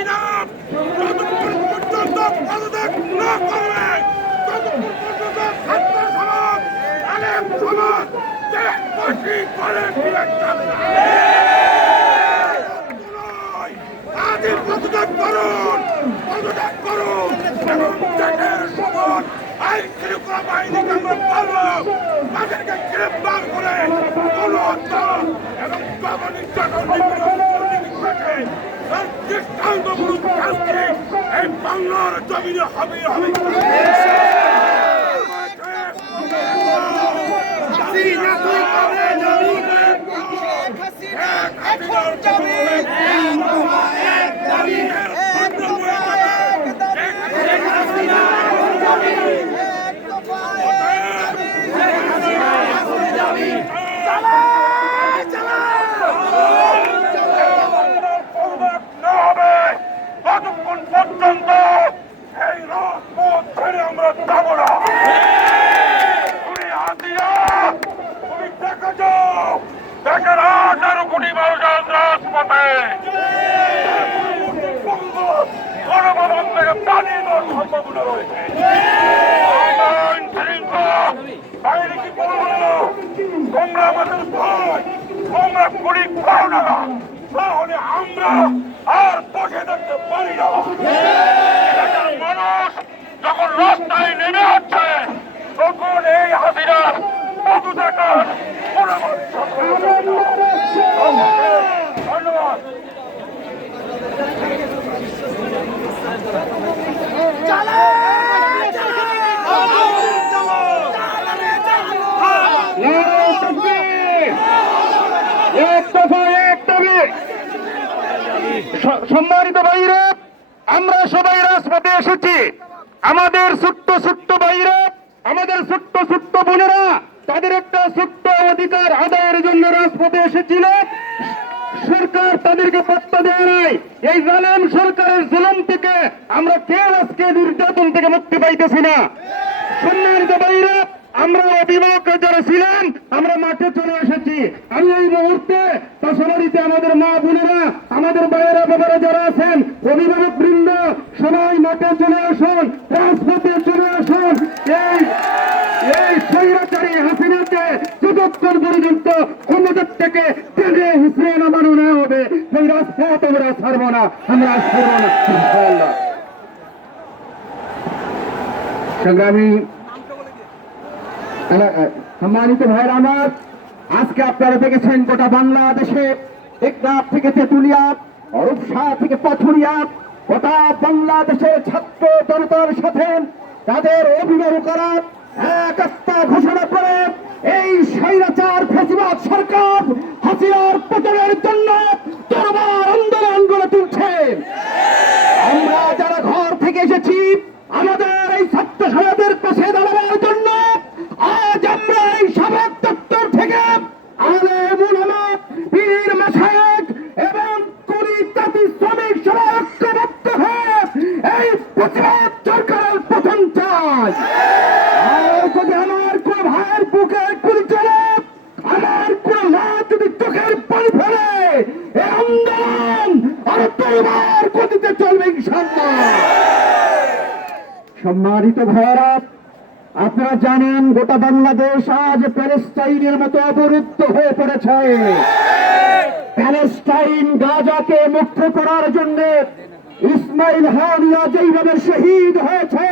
শেখ হাসিনা যতক্ষণ পর্যন্ত পদত্যাগ না সমাজ সমাজ না। নয়, আজই পদত্যাগ করুন পদত্যাগ করুন এবং দেশের সমাজ আইন শৃঙ্খলা বাহিনীকে আমরা বলব তাদেরকে গ্রেফতার করে গণহত্যা এবং গণ নির্যাতন নিপীড়নকে তার দৃষ্টান্তমূলক শাস্তি এই বাংলার জমিনে হবে হবে হাসিনা তুই কবে যাবি এখন যাবি এক দাবি ততক্ষণ পর্যন্ত এই রাজপথ ছেড়ে আমরা যাব না তুমি হাতিয়া তুমি দেখে যাও দেখেন হাজারো কোটি মানুষ আজ রাজপথে। বাইরে কি বলব? তোমরা আমাদের ভয়, তোমরা গুলি পাও না। তাহলে আমরা আর বসে থাকতে পারি না। সম্মানিত ভাইরা আমরা সবাই রাজপথে এসেছি। আমাদের ছোট্ট ছোট্ট ভাইরা আমাদের ছোট্ট ছোট্ট বোনেরা, তাদের একটা ছোট্ট অধিকার আদায়ের জন্য রাজপথে এসেছিল। জালেম সরকারের জুলুম থেকে আমরা কেউ আজকে নির্যাতন থেকে মুক্তি পাইতেছি না। সম্মানিত ভাইরা আমরা অভিভাবক যারা ছিলাম আমরা মাঠে চলে এসেছি। আমি এই মুহূর্তে পাশাবাড়িতে আমাদের মা বোনেরা, আমাদের ভাইয়েরা, বাবারা যারা আছেন অভিভাবক বৃন্দ সবাই মাঠে চলে আসুন, রাজপথে চলে আসুন। এই যতক্ষণ পর্যন্ত ক্ষমতার থেকে টেনে হিসেবে নামানো না হবে। সেই রাজপথ আমরা ছাড়বো না, আমরা ছাড়বো না সংগ্রামী সম্মানিত ভাইয়ের আমার, আজকে আপনারা দেখেছেন গোটা বাংলাদেশে টেকনাফ থেকে তেতুলিয়া অরূপসা থেকে পাথুরিয়া, গোটা বাংলাদেশের ছাত্র জনতার সাথে তাদের অভিভাবকরা এক ঘোষণা করে এই স্বৈরাচার ফেসিবাদ সরকার হাসিনার পতনের জন্য দরবার আন্দোলন গড়ে তুলছে। আমরা যারা ঘর থেকে এসেছি, আমাদের এই ছাত্র সমাজের পাশে দাঁড়াবার জন্য আজ আমরা এই সাবেক দপ্তর থেকে আলেম উলামা, পীর মাশায়েখ এবং কুড়ি জাতি শ্রমিক সবাই ঐক্যবদ্ধ হয়ে এই প্রতিবাদ সরকারের প্রথম চাই আর যদি আমার কোন ভাইয়ের বুকে গুলি চলে আমার কোন মা যদি চোখের পানি ফেলে এই আন্দোলন আর পরিবার গতিতে চলবে ইনশাল্লাহ সম্মানিত ভাইয়েরা, আপনারা জানেন গোটা বাংলাদেশ আজ প্যালেস্টাইনের মতো অবরুদ্ধ হয়ে পড়েছে। প্যালেস্টাইন গাজাকে মুক্ত করার জন্য ইসমাইল হানিয়া যেইভাবে শহীদ হয়েছে,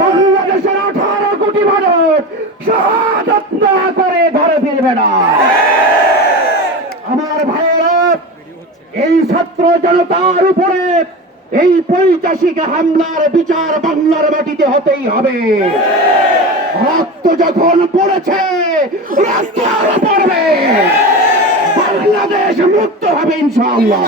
বাংলাদেশের আঠারো কোটি মানুষ শাহাদত না করে ঘরে ফিরবে না। আমার ভাইয়েরা, এই ছাত্র জনতার উপরে এই পৈচাসিক হামলার বিচার বাংলার মাটিতে হতেই হবে। রক্ত যখন পড়েছে রক্ত আরও পড়বে। বাংলাদেশ মুক্ত হবে ইনশাআল্লাহ।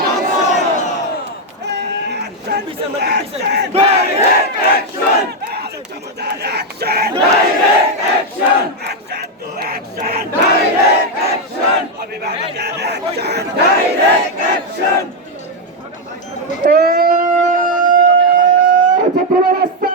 nosotros